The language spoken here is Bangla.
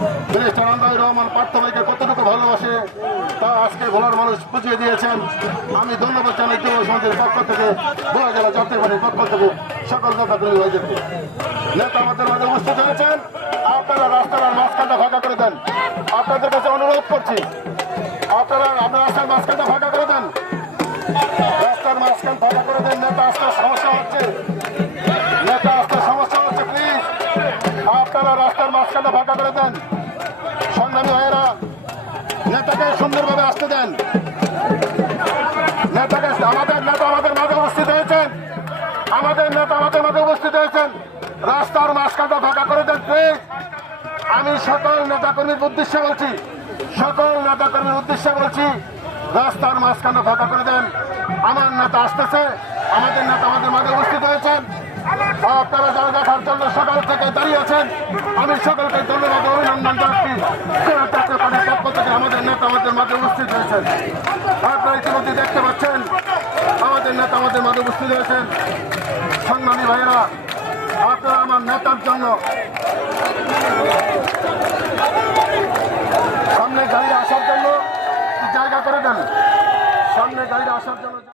মিনিস্টার আন্দাজুর রহমান পার্থ ভাইকে কতটুকু ভালোবাসে তা আজকে ভোলার মানুষ বুঝিয়ে দিয়েছেন। আমি ধন্যবাদ জানাই যুব সমাজের পক্ষ থেকে, ভোলা জেলা জাতীয় পার্টির পক্ষ থেকে সকল নেতাকর্মী ভাইদেরকে। নেতা আমাদের মাঝে উপস্থিত হয়েছেন, আপনারা রাস্তার মাঝখানটা ফাঁকা করে দেন। আপনাদের কাছে অনুরোধ করছি, আপনারা রাস্তার মাঝখানটা ফাঁকা করে দেন, রাস্তার মাঝখান ফাঁকা করে দেন। নেতা আসতে সমস্যা হচ্ছে, নেতা আসতে সমস্যা হচ্ছে, প্লিজ আপনারা রাস্তার মাঝখানটা ফাঁকা করে দেন। সংগ্রামী ভাইয়েরা, নেতাকে সুন্দরভাবে আসতে দেন। নেতাকে আমাদের নেতা আমাদের মাঝে উপস্থিত হয়েছেন, আমাদের নেতা আমাদের মাঝে উপস্থিত হয়েছেন। রাস্তার মাঝখানটা ফাঁকা করে দেন প্লিজ। আমি সকল নেতাকর্মীর উদ্দেশ্যে বলছি, সকল নেতাকর্মীর উদ্দেশ্যে বলছি, রাস্তার মাঝখানটা ফাঁকা করে দেন। আমার নেতা আসতেছে, আমাদের নেতা আমাদের মাঝে উপস্থিত হয়েছেন। আপনারা যারা দেখার জন্য সকাল থেকে দাঁড়িয়ে আছেন, আমি সকলকে ধন্যবাদ অভিনন্দন জানাচ্ছি। পক্ষ থেকে আমাদের নেতা আমাদের মাঝে উপস্থিত হয়েছেন। আপনারা ইতিমধ্যে দেখতে পাচ্ছেন আমাদের নেতা আমাদের মাঝে উপস্থিত হয়েছেন। সংগ্রামী ভাইয়েরা, আপনারা আমার নেতার জন্য